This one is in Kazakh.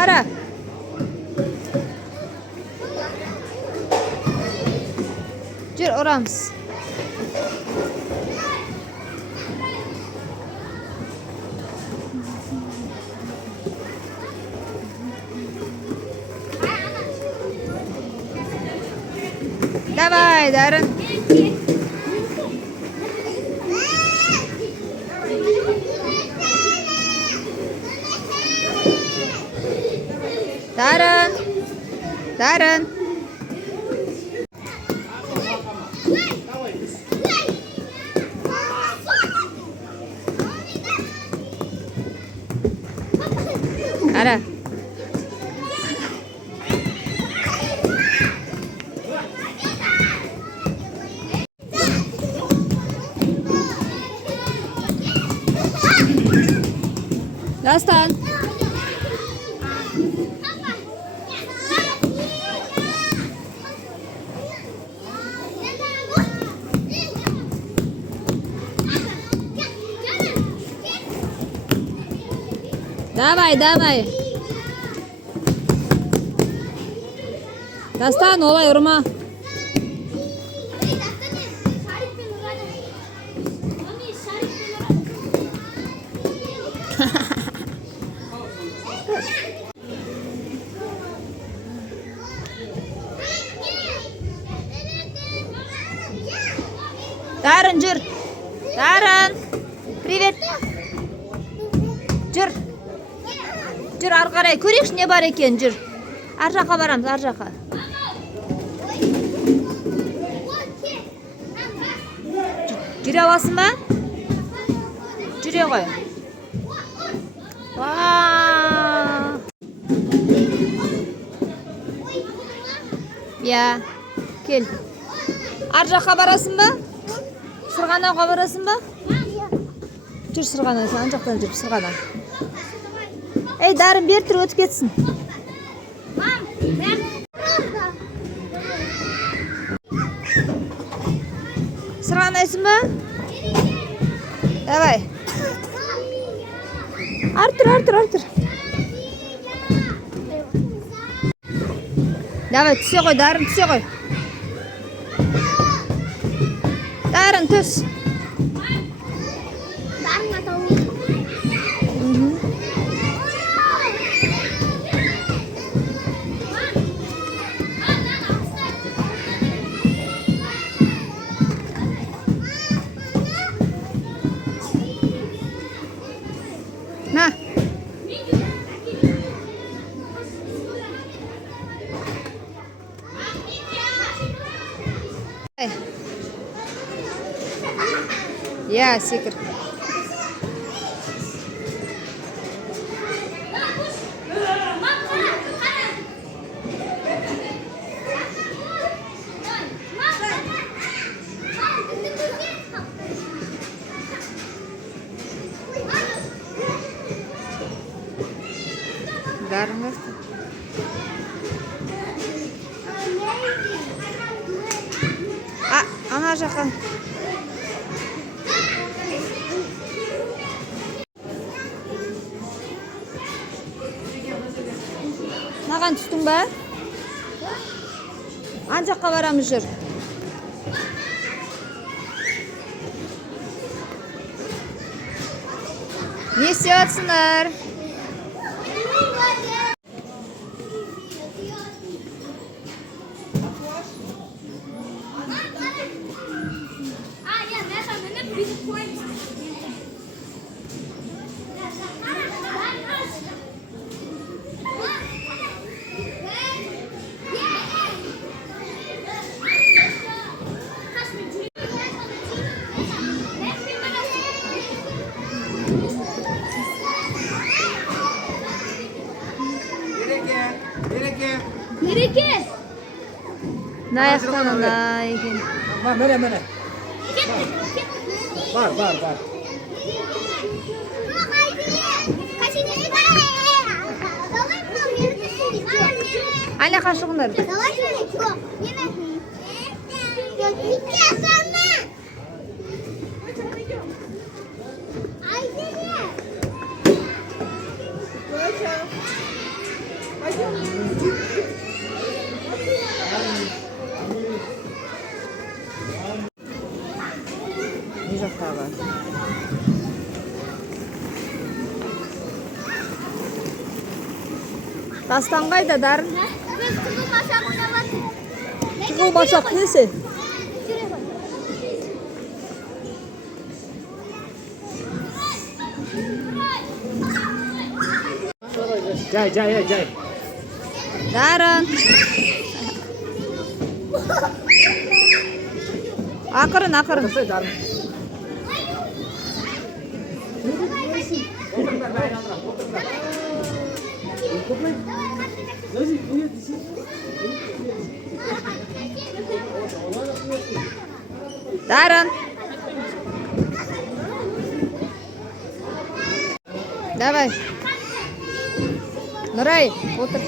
Qara. Jür uramiz. Давай, Дарын. Дарын. Дарын. Ара. Дастан. Давай, давай. Дастан, олай ұрма. Дарын, жүр. Дарын. Привет. Жүр. Жүр, ары қарай көрейікші не бар екен, жүр. Ар жаққа барамыз, ар жаққа. Жүре аласың ба? Жүре ғой. Я, кел. Ар жаққа барасың ба? Сырғанауға барасың ба? Жүр сырғана, ан жақтан жүр сырғана. Ей, Дарын бер тұр, өтіп кетсін. Сырғанайсың ба? Давай. Артыр. Давай, түсе ғой, Дарын, түсе ғой. Дарын, түс. На. Я, секір. Дарын басты. Ана жаққа. Маған түстің ба? Ан жаққа барамыз, жүр. Не істеватсыңдар? Nereye? Nayaktan ekan. Mana. Var. Ana qaşıqlar. 이 жақтағы. Дастан қайда дарын? Biz kızıl başak oynamak. Қызыл башақ несі? Жай. Дарын. Ақырын. Дарын. Давай. Нұрай, отыр.